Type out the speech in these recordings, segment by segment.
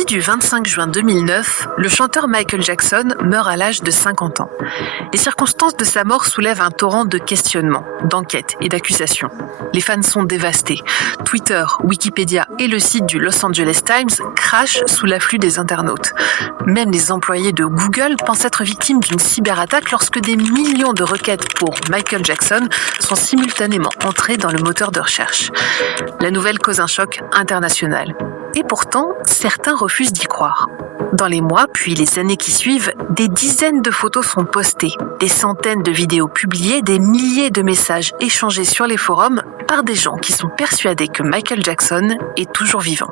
Jeudi du 25 juin 2009, le chanteur Michael Jackson meurt à l'âge de 50 ans. Les circonstances de sa mort soulèvent un torrent de questionnements, d'enquêtes et d'accusations. Les fans sont dévastés. Twitter, Wikipédia et le site du Los Angeles Times crachent sous l'afflux des internautes. Même les employés de Google pensent être victimes d'une cyberattaque lorsque des millions de requêtes pour Michael Jackson sont simultanément entrées dans le moteur de recherche. La nouvelle cause un choc international. Et pourtant, certains refusent d'y croire. Dans les mois puis les années qui suivent, des dizaines de photos sont postées, des centaines de vidéos publiées, des milliers de messages échangés sur les forums par des gens qui sont persuadés que Michael Jackson est toujours vivant.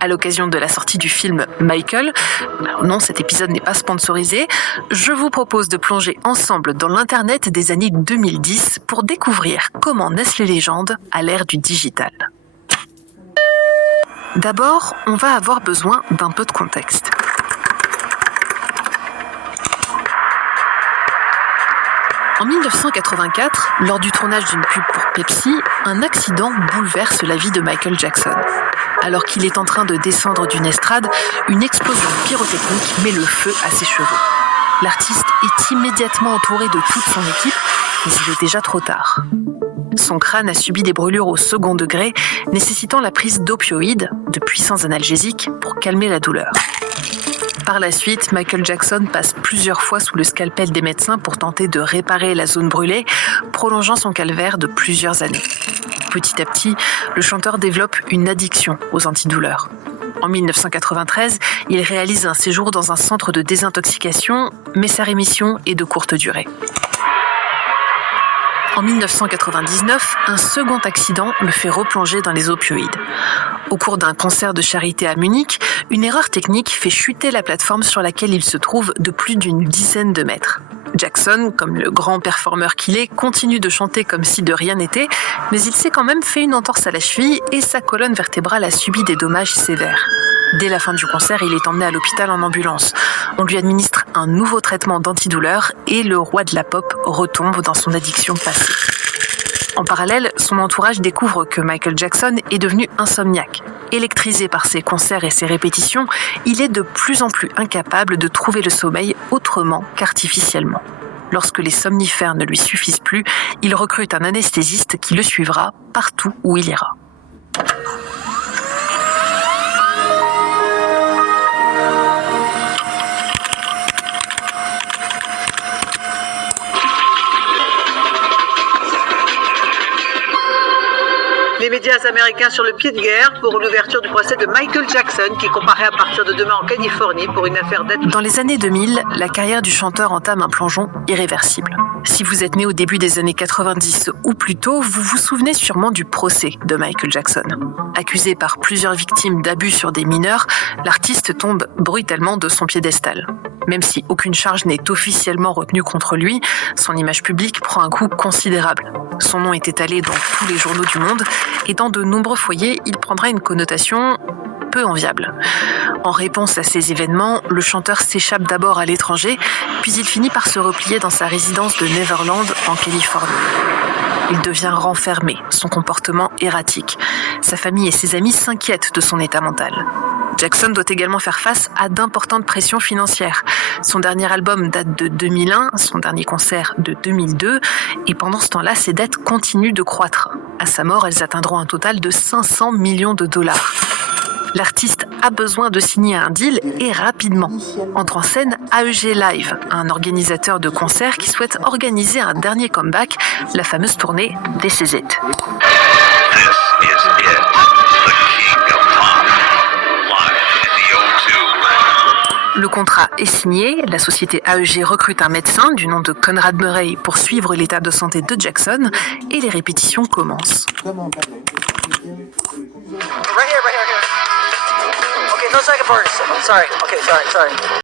À l'occasion de la sortie du film Michael, alors non, cet épisode n'est pas sponsorisé, je vous propose de plonger ensemble dans l'Internet des années 2010 pour découvrir comment naissent les légendes à l'ère du digital. D'abord, on va avoir besoin d'un peu de contexte. En 1984, lors du tournage d'une pub pour Pepsi, un accident bouleverse la vie de Michael Jackson. Alors qu'il est en train de descendre d'une estrade, une explosion pyrotechnique met le feu à ses cheveux. L'artiste est immédiatement entouré de toute son équipe, mais il est déjà trop tard. Son crâne a subi des brûlures au second degré, nécessitant la prise d'opioïdes, de puissants analgésiques, pour calmer la douleur. Par la suite, Michael Jackson passe plusieurs fois sous le scalpel des médecins pour tenter de réparer la zone brûlée, prolongeant son calvaire de plusieurs années. Petit à petit, le chanteur développe une addiction aux antidouleurs. En 1993, il réalise un séjour dans un centre de désintoxication, mais sa rémission est de courte durée. En 1999, un second accident le fait replonger dans les opioïdes. Au cours d'un concert de charité à Munich, une erreur technique fait chuter la plateforme sur laquelle il se trouve de plus d'une dizaine de mètres. Jackson, comme le grand performeur qu'il est, continue de chanter comme si de rien n'était, mais il s'est quand même fait une entorse à la cheville et sa colonne vertébrale a subi des dommages sévères. Dès la fin du concert, il est emmené à l'hôpital en ambulance. On lui administre un nouveau traitement d'antidouleur et le roi de la pop retombe dans son addiction passée. En parallèle, son entourage découvre que Michael Jackson est devenu insomniaque. Électrisé par ses concerts et ses répétitions, il est de plus en plus incapable de trouver le sommeil autrement qu'artificiellement. Lorsque les somnifères ne lui suffisent plus, il recrute un anesthésiste qui le suivra partout où il ira. Les médias américains sur le pied de guerre pour l'ouverture du procès de Michael Jackson qui comparaît à partir de demain en Californie pour une affaire d'aide. Dans les années 2000, la carrière du chanteur entame un plongeon irréversible. Si vous êtes né au début des années 90 ou plus tôt, vous vous souvenez sûrement du procès de Michael Jackson. Accusé par plusieurs victimes d'abus sur des mineurs, l'artiste tombe brutalement de son piédestal. Même si aucune charge n'est officiellement retenue contre lui, son image publique prend un coup considérable. Son nom est étalé dans tous les journaux du monde et dans de nombreux foyers, il prendra une connotation peu enviable. En réponse à ces événements, le chanteur s'échappe d'abord à l'étranger, puis il finit par se replier dans sa résidence de Neverland en Californie. Il devient renfermé, son comportement erratique. Sa famille et ses amis s'inquiètent de son état mental. Jackson doit également faire face à d'importantes pressions financières. Son dernier album date de 2001, son dernier concert de 2002, et pendant ce temps-là, ses dettes continuent de croître. À sa mort, elles atteindront un total de 500 millions de dollars. L'artiste a besoin de signer un deal et rapidement. Entre en scène AEG Live, un organisateur de concerts qui souhaite organiser un dernier comeback, la fameuse tournée This Is It. Le contrat est signé, la société AEG recrute un médecin du nom de Conrad Murray pour suivre l'état de santé de Jackson et les répétitions commencent. Right here. Okay, no second verse. Sorry.